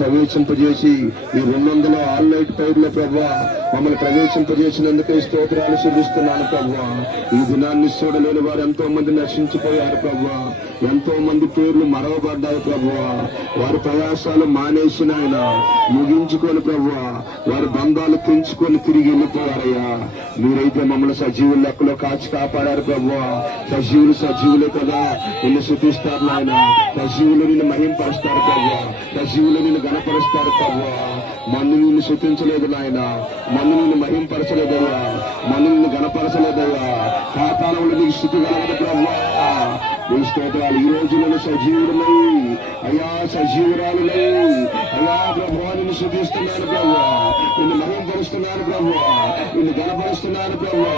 ప్రవేశింపజేసి ఈ 200 ఆల్నైట్ పైర్లో ప్రభా మమ్మల్ని ప్రవేశింపజేసినందుకే స్తోత్రాలు చెల్లిస్తున్నాను ప్రభా. ఈ దినాన్ని చూడలేని వారు ఎంతో మంది నశించిపోయారు ప్రభా. ఎంతో మంది పేర్లు మరవబడ్డాయి ప్రభా. వారి ప్రయాసాలు మానేసిన ఆయన ముగించుకొని ప్రభా వారి బంధాలు పెంచుకొని తిరిగి వెళ్ళిపోయారయ్యా. మీరైతే మమ్మల్ని సజీవుల లెక్కలో కాచి కాపాడారు ప్రభా. సజీవులే కదా నిన్ను శుద్ధిస్తారు నాయన. సజీవులు నిన్ను మహింపరుస్తారు ప్రభా. సజీవులు నిన్ను గణపరుస్తారు ప్రభా. మన్ను నిన్ను శుద్ధించలేదు నాయన. మన్ను నిన్ను మహింపరచలేదయ్యా. మన్ను నిన్ను గణపరచలేదయ్యా. పాతాళంలో నీకు స్థితి కలగదు ప్రభా. నీ స్తోత్రాలు. ఈ రోజు నేను సజీవులై అయ్యా, సజీవురాలులై అయ్యా ప్రభా నిన్ను శుద్ధిస్తున్నాను ప్రభా. నిన్ను మహింపరుస్తున్నాను ప్రభా. నిన్ను గణపరుస్తున్నాను ప్రభా.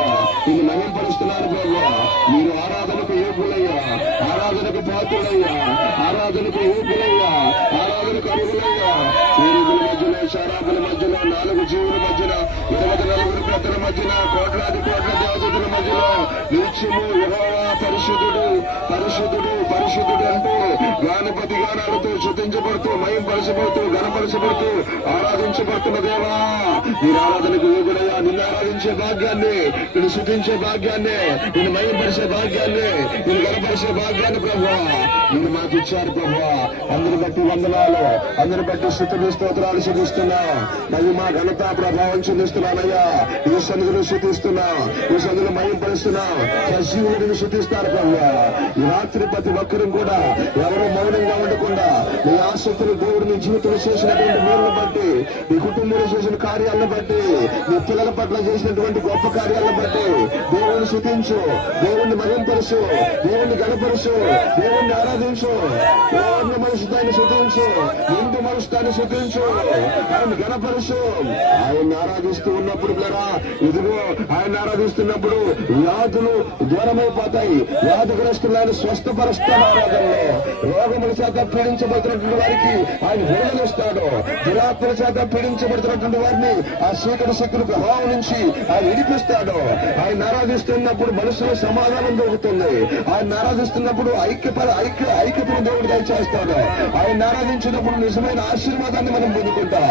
నిన్ను మహింపరుస్తున్నాను ప్రభా. మీరు ఆరాధనకు యోగ్యులయ్యా, ఆరాధనకు పాత్రులయ్యా, ఆరాధనకు యోగ్యులయ్యా, ఆరాధనకు అర్హులయ్యా. సూర్యుల మధ్యలో, శరాబుల మధ్యలో, 4 జీవుల మధ్యన, 24 పెద్దల మధ్యన, కోట్లాది దేవతల మధ్యలో నిత్యము యెహోవా పరిశుద్ధుడు, పరిశుద్ధుడు, పరిశుద్ధుడు అంటూ గానపతి గానాలతో శుద్ధించబడుతూ, మహింపరచబడుతూ, గణపరచబడుతూ ఆరాధించబడుతున్న దేవా, మీరు ఆరాధనకు యోగులయ్యా. నిన్ను ఆరాధించే భాగ్యాన్ని, నిన్ను శుద్ధించే భాగ్యాన్ని, నిన్ను మహింపరిచే భాగ్యాన్ని, నిన్ను గణపరిచే భాగ్యాన్ని ప్రభా మీరు మాకు ఇచ్చారు ప్రభా. అందరి బట్టి వందనాలు, అందరి బట్టి స్తుతులు స్తోత్రాలు చెల్లిస్తున్నా. మహిమ ఘనత ప్రభావం చెల్లిస్తున్నానయ్యా. ఈ సన్నిధిలో శుద్ధిస్తున్నా, ఈ సన్నిధిలో మహింపరుస్తున్నా. సజీవులను శుద్ధిస్తారు ప్రభా. ఈ రాత్రి ప్రతి ఒక్కరూ కూడా ఎవరో మౌనంగా ఉండకుండా నీ ఆసక్తులు దేవుడు నీ జీవితంలో చేసినటువంటి మేలును బట్టి, నీ కుటుంబంలో చేసిన కార్యాలను బట్టి, నీ పిల్లల పట్ల చేసినటువంటి గొప్ప కార్యాలను బట్టి దేవుని శుద్ధించు, దేవుణ్ణి మహింపరుచు, దేవుణ్ణి గణపరుచు, దేవుణ్ణి ఆరాధించు. పూర్ణ మనసుతాన్ని శుద్ధించు, నిండు మనసుతాన్ని శుద్ధించు, ఆయన గణపరుచు. ఆయన్ని ఆరాధిస్తూ ఉన్నప్పుడు ఇదిగో ఆయన ఆరాధిస్తున్నప్పుడు వ్యాధులు దూరమైపోతాయి. వ్యాధిగ్రస్తులను స్వస్థపరుస్తాడు. ఆరాధనలో రోగముల చేత పీడించబడుతున్నటువంటి వారికి ఆయన విడుదలిస్తాడు. దురాత్మల చేత పీడించబడుతున్నటువంటి వారిని ఆ చీకటి శక్తుల ప్రభావం నుంచి ఆయన విడిపిస్తాడు. ఆయన ఆరాధిస్తున్నప్పుడు మనసులో సమాధానం దొరుకుతుంది. ఆయన ఆరాధిస్తున్నప్పుడు ఐక్యతను దేవుడు దయచేస్తాడు. ఆయన ఆరాధించినప్పుడు నిజమైన ఆశీర్వాదాన్ని మనం పొందుకుంటాం.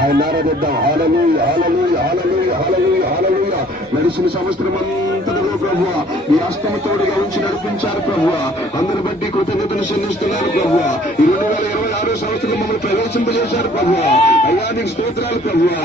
ఆయన ఆరాధిద్దాం. హల్లెలూయా, హల్లెలూయా, హల్లెలూయా, హల్లెలూయా, హల్లెలూయా. నడిచిన సంవత్సరం అంతటిలో ప్రభువా ఈ హస్తము తోడుగా ఉంచి నడిపించారు ప్రభువా. అందరి బట్టి కృతజ్ఞతను చెల్లిస్తున్నారు ప్రభువా. ఈ 2026 సంవత్సరం మమ్మల్ని ప్రవేశింపజేశారు ప్రభువా. అయ్యా నీకు స్తోత్రాలు ప్రభువా.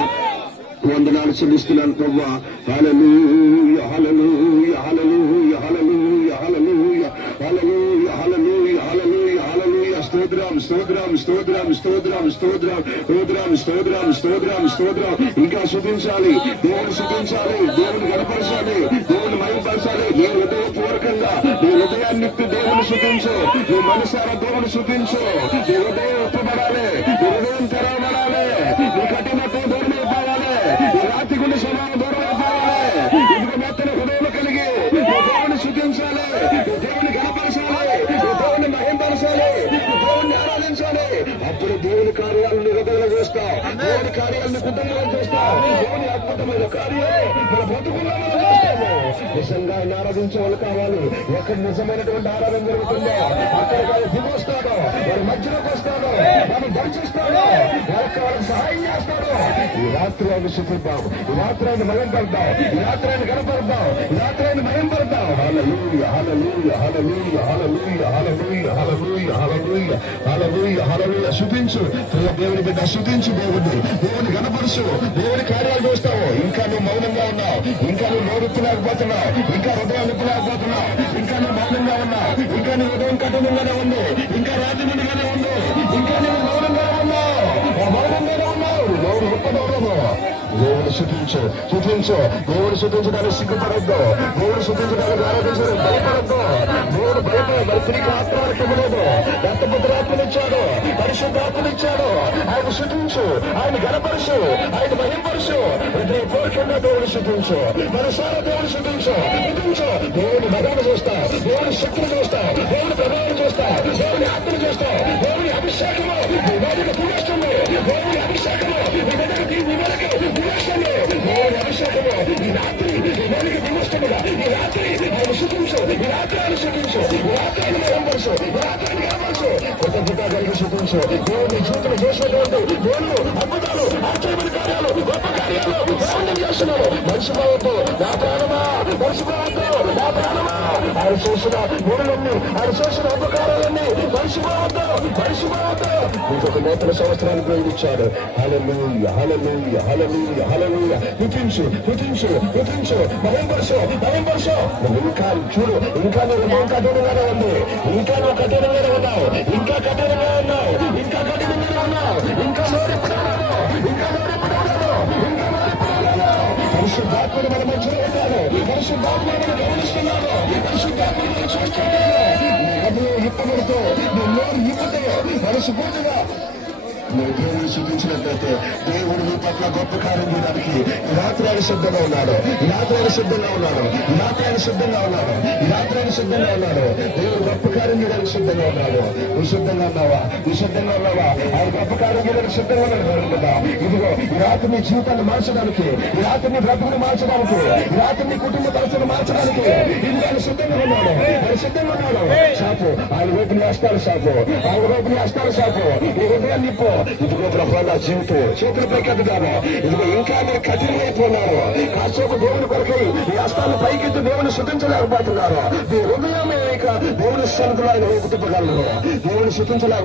వందనాలు చెల్లిస్తున్నాను ప్రభువా. హల్లెలూయా, హల్లెలూయా, హల్లెలూయా, హల్లెలూయా, హల్లెలూయా, హల్లెలూయా, హల్లెలూయా, హల్లెలూయా, హల్లెలూయా. స్తోత్రం, స్తోత్రం, స్తోత్రం, స్తోత్రం, స్తోత్రం, స్తోత్రం, స్తోత్రం, స్తోత్రం, స్తోత్రం. ఇంకా శుద్ధించాలి, దేవుని శుద్ధించాలి, దేవుని గణపరచాలి, దేవుని మహింపరచాలి. నీ హృదయపూర్వకంగా నీ హృదయాన్ని దేవుని శుద్ధించు, నీ మనసారా దేవుని శుద్ధించు. నీ హృదయం ఉప్పబడాలి, నీ హృదయం తెరవబడాలి, నీ కఠినత్వం దూరమైపోవాలి, ఈ రాతి గుండె స్వభావం దూరమైపోవాలి. ఇదిగో మెత్తని హృదయం కలిగి దేవుని శుద్ధించాలి, దేవుని గణపరచాలి, దేవుని మహింపరచాలి, దేవుని ఆరాధించాలి. అప్పుడు దేవుని కార్యాలను హృదయంలో చేస్తాం, దేవుని కార్యాలను కుటుంబంలో చేస్తాం, దేవుని అద్భుతమైన కార్యాలు మన బ్రతుకుల్లో చేస్తాము. నిజంగా ఆయన ఆరాధించే వాళ్ళు కావాలి. ఎక్కడ నిజమైనటువంటి ఆరాధన జరుగుతుందో అక్కడ వాళ్ళు దిగొస్తాడు, వారి మధ్యలోకి వస్తాడు, వారిని దర్శిస్తాడు, వాళ్ళకి సహాయం చేస్తాడు. ఈ రాత్రి ఆయన శుద్ధిద్దాం, ఈ రాత్రి ఆయన మహింపడతాం, ఈ రాత్రి ఆయన గణపడతాం, ఈ రాత్రి ఆయన మహింపడతాం. హల్లెలూయా, హల్లెలూయా, హల్లెలూయా, హల్లెలూయా, హల్లెలూయా, హల్లెలూయా, హల్లెలూయా, హల్లెలూయా, హల్లెలూయా. శుద్ధించు దేవుని బిడ్డ, శుద్ధించు దేవుడిని, దేవుని గణపరుచు, దేవుని కార్యాలు చూస్తావు. ఇంకా నువ్వు మౌనంగా ఉన్నావు, ఇంకా నువ్వు నోరుప్పలేకపోతున్నావు, ఇంకా హృదయం నిప్పలేకపోతున్నావు, ఇంకా నువ్వు మౌనంగా ఉన్నావు, ఇంకా నీ హృదయం కఠినంగానే ఉంది, ఇంకా రాజమండ్రిగానే ఉంది, ఇంకా నువ్వు మౌనంగానే ఉన్నావు, మౌనంగానే ఉన్నావు. నోరు ఉప్పదవడము. దేవుని శుద్ధించు, శుద్ధించు. దేవుని శుద్ధించడానికి సిగ్గుపడద్దు, దేవుని శుద్ధించడానికి ఆరాధించడం భయపడద్దు. దేవుడు భయపడ మరి తిరిగి ఆత్మలకు ఇవ్వలేదు. దత్తపుత్రాత్మనిచ్చాడు, పరిశుద్ధాత్మనిచ్చాడు. ఆయన శుద్ధించు, ఆయన గణపరుచు, ఆయన మహింపరుచు. హృదయపూర్వకంగా దేవుని శుద్ధించు, మనసారా దేవుని శుద్ధించు, శుద్ధించు. దేవుని మహిమను చూస్తా, దేవుని శక్తిని చూస్తా, దేవుని ప్రభావం చూస్తా, దేవుని ఆత్మను చూస్తా, దేవుని అభిషేకము నివేదిక దిగొస్తుంది, దేవుని అభిషేకము నివేదిక దిగొస్తుంది, దేవుని అభిషేకము ఈ రాత్రి నివేదిక దిగొస్తుందిగా. ఈ రాత్రి ఆయన శుద్ధించు, ఈ రాత్రి ఆయన శుద్ధించు, ఈ రాత్రి ఆయన మహింపరుచు, ఈ రాత్రి ఆయన గణపరుచు. అంతా కలిగి శుద్ధించు. దేవుని జీవితంలో చేసేటువంటి దేవుళ్ళు అద్భుతాలు, ఆశ్చర్యమైన కార్యాలు, గొప్ప కార్యాలు దేవుని చేస్తున్నారు. మర్చిపోవద్దు నా ప్రాణమా, మర్చిపోవద్దు నా ప్రాణమా. ఆయన చేసిన గురులన్నీ, ఆయన చేసిన ఉపకారాలన్నీ మర్చిపోవద్దు, మర్చిపోవద్దు. ఇంకొక నూతన సంవత్సరాన్ని ప్రేమించాడు. హల్లెలూయా, హల్లెలూయా, హల్లెలూయా, హల్లెలూయా. పుట్టించు, పుట్టించు, పుట్టించు. మహింపరచు, మహింపరచు. నువ్వు ఇంకా చూడు, ఇంకా నువ్వు కఠినంగానే ఉంది, ఇంకా నువ్వు కఠినంగానే ఉన్నావు, ఇంకా కఠినంగా ఉన్నావు, ఇంకా కఠినంగానే ఉన్నావు, ఇంకా నోరెప్పుడున్నావు, ఇంకా నోరెప్పుడున్నావు, ఇంకా నోరెప్పుడున్నావు. పరిశుద్ధాత్మను మన మధ్యలో ఉన్నాడు, పరిశుద్ధాత్మను మనం గమనిస్తున్నాడు, పరిశుద్ధాత్మను మనం చూస్తున్నాడు. ఇప్పటితో నువ్వు నోరు ఇప్పుతే మనస్ఫూర్తిగా నువ్వు దేవుని చూపించినట్లయితే దేవుడు నీ పట్ల గొప్ప కార్యం చేయడానికి రాత్రి ఆయన సిద్ధంగా ఉన్నాడు, రాత్రి ఆయన సిద్ధంగా ఉన్నాడు, రాత్రి ఆయన సిద్ధంగా ఉన్నాడు, రాత్రి ఆయన సిద్ధంగా ఉన్నాడు. దేవుడు గొప్ప కార్యం చేయడానికి సిద్ధంగా ఉన్నాడు. నువ్వు సిద్ధంగా ఉన్నావా? నువ్వు సిద్ధంగా ఉన్నావా? ఆయన గొప్ప కార్యం చేయడానికి సిద్ధంగా ఉన్నాడు కదా. ఇదిగో ఈ రాత్రి నీ జీవితాన్ని మార్చడానికి, ఈ రాత్రి నీ బ్రతుకుని మార్చడానికి, ఈ రాత్రి నీ కుటుంబ పరిస్థితిని మార్చడానికి ఇది ఆయన సిద్ధంగా ఉన్నాడు, ఆయన సిద్ధంగా ఉన్నాడు. షాపు ఆయన వైపు వేస్తాడు, షాపు ఆయన వైపు వేస్తాడు, షాపు నీ హృదయాన్ని నిప్పు. ఇదిగో ప్రభు నా జీవితం చేతులు పైకెత్తుతాను. ఇదిగో ఇంకా మీరు కఠినమైపోయినారు. కాసేపు దేవుని కొరకై ఈ హస్తాన్ని పైకెత్తి దేవుని శుద్ధించలేకపోతున్నారు. మీ హృదయం ఇక దేవుని సన్నిధిలో ఆయన వైపు తిప్పగలరు, దేవుని శుద్ధించలేక